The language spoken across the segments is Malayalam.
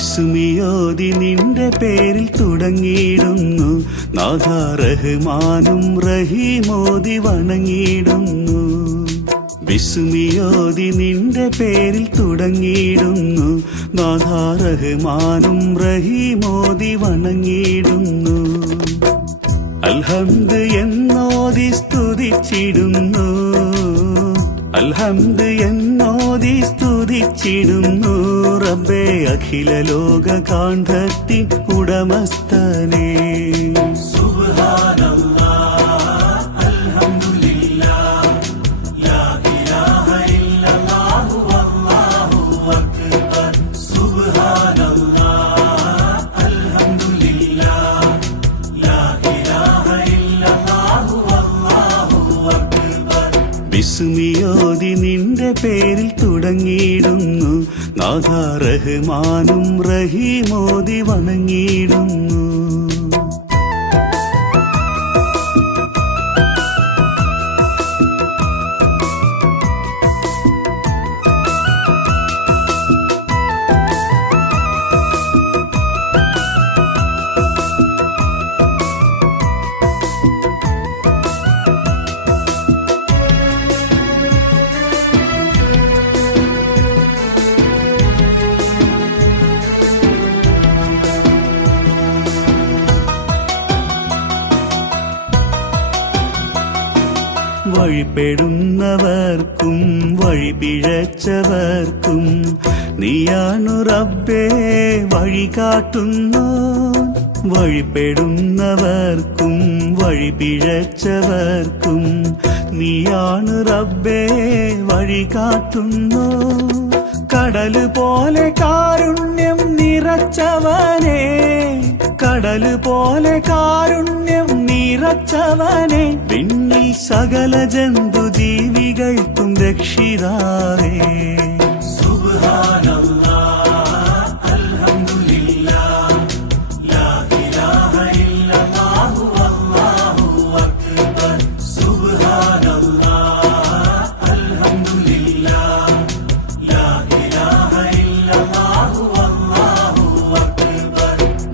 ബിസ്മിയോതി നിന്റെ പേരിൽ തുടങ്ങിയിടുന്നു നാഥ റഹ്മാനും റഹീമോതി വണങ്ങിയിടുന്നു. ബിസ്മിയോതി നിന്റെ പേരിൽ തുടങ്ങിയിടുന്നു നാഥ റഹ്മാനും റഹീമോതി വണങ്ങിയിടുന്നു. അൽഹംദ് എന്നോതി സ്തുതിച്ചിടുന്നു, അൽഹംദ് എന്നോതി സ്തുതിച്ചിടുന്നു റബ്ബേ അഖില ലോക കാണ്ഡത്തിൻ ഉടമസ്ഥനേ. ബിസ്മിയോതി നിന്റെ പേരിൽ തുടങ്ങിയിടുന്നു നാഥ റഹ്മാനും റഹീമോതി വണങ്ങിയിടുന്നു. വഴിപ്പെടുന്നവർക്കും വഴിപിഴച്ചവർക്കും നീയാണു റബ്ബേ വഴി കാട്ടുന്നു. വഴിപ്പെടുന്നവർക്കും വഴിപിഴച്ചവർക്കും നീയാണു റബ്ബേ വഴി കാട്ടുന്നു. കടല് പോലെ കാരുണ്യം നിറച്ചവനെ, കടല് പോലെ കാരുണ്യം നിറച്ചവനെ, പിന്നി സകല ജന്തു ജീവികൾക്കും രക്ഷിതാവേ.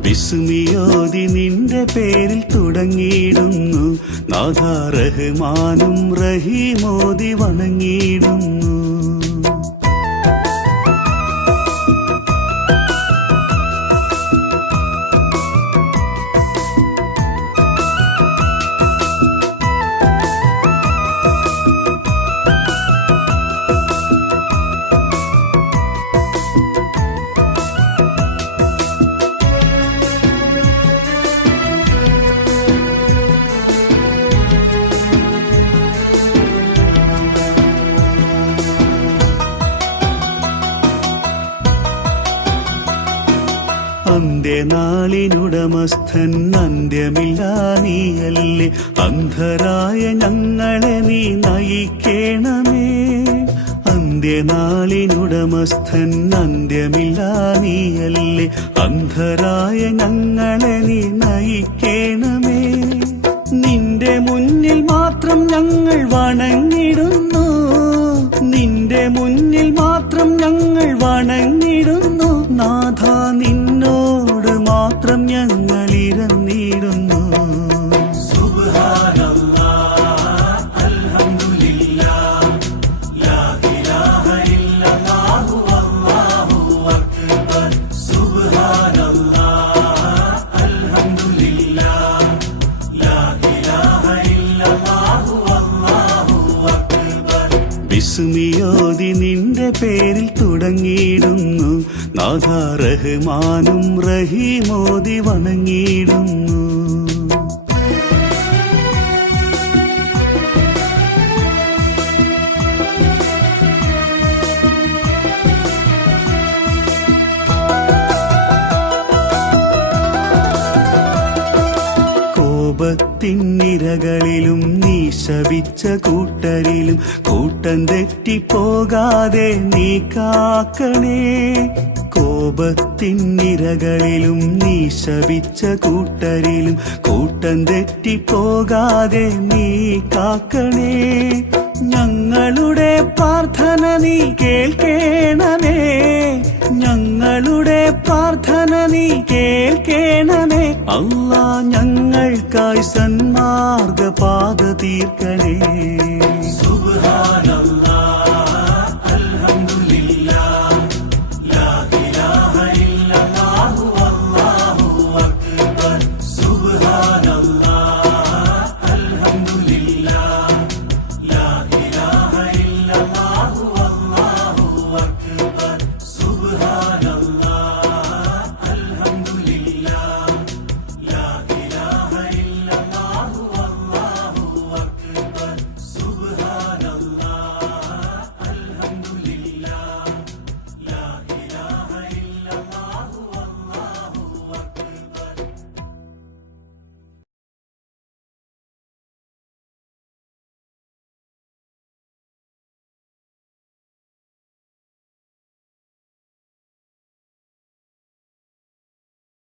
ബിസ്മിയോതി നിന്റെ പേരിൽ തുടങ്ങിയിടുന്നു നാഥ റഹ്മാനും റഹീമോതി വണങ്ങിയിടുന്നു. അന്ത്യനാളിനുടമസ്ഥൻ അന്ത്യമില്ലാ നീയല്ലേ, അന്ധരായ ഞങ്ങളെ നീ നയിക്കേണമേ. അന്ത്യനാളിനുടമസ്ഥൻ അന്ത്യമില്ലാ നീയല്ലേ, അന്ധരായ ഞങ്ങളെ നീ നയിക്കേണമേ. നിന്റെ മുന്നിൽ മാത്രം ഞങ്ങൾ വണങ്ങിടുന്നു, നിന്റെ മുന്നിൽ മാത്രം ഞങ്ങൾ വണങ്ങിടുന്നു നാഥ, നിന്നോട് മാത്രം ഞങ്ങൾ ഇരന്നിടുന്നു. ബിസ്മിയോതി നിന്റെ പേരിൽ തുടങ്ങിയിടുന്നു നാഥ റഹ്മാനും റഹീമോതി വണങ്ങിയിടുന്നു. കോപത്തിന്നിരകളിലും നീ ശപിച്ച കൂട്ടരിലും കൂട്ടം തെറ്റിപ്പോകാതെ നീ കാക്കണേ. കോപത്തിന്നിരകളിലും നീ ശപിച്ച കൂട്ടരിലും കൂട്ടം തെറ്റിപ്പോകാതെ നീ കാക്കണേ. ഞങ്ങളുടെ പ്രാർത്ഥന നീ കേൾക്കേണമേ, ഞങ്ങളുടെ പ്രാർത്ഥന നീ കേൾക്കേണമേ അല്ലാ ഞങ്ങൾക്കായി സന്മാർഗ പാത തീർക്കണേ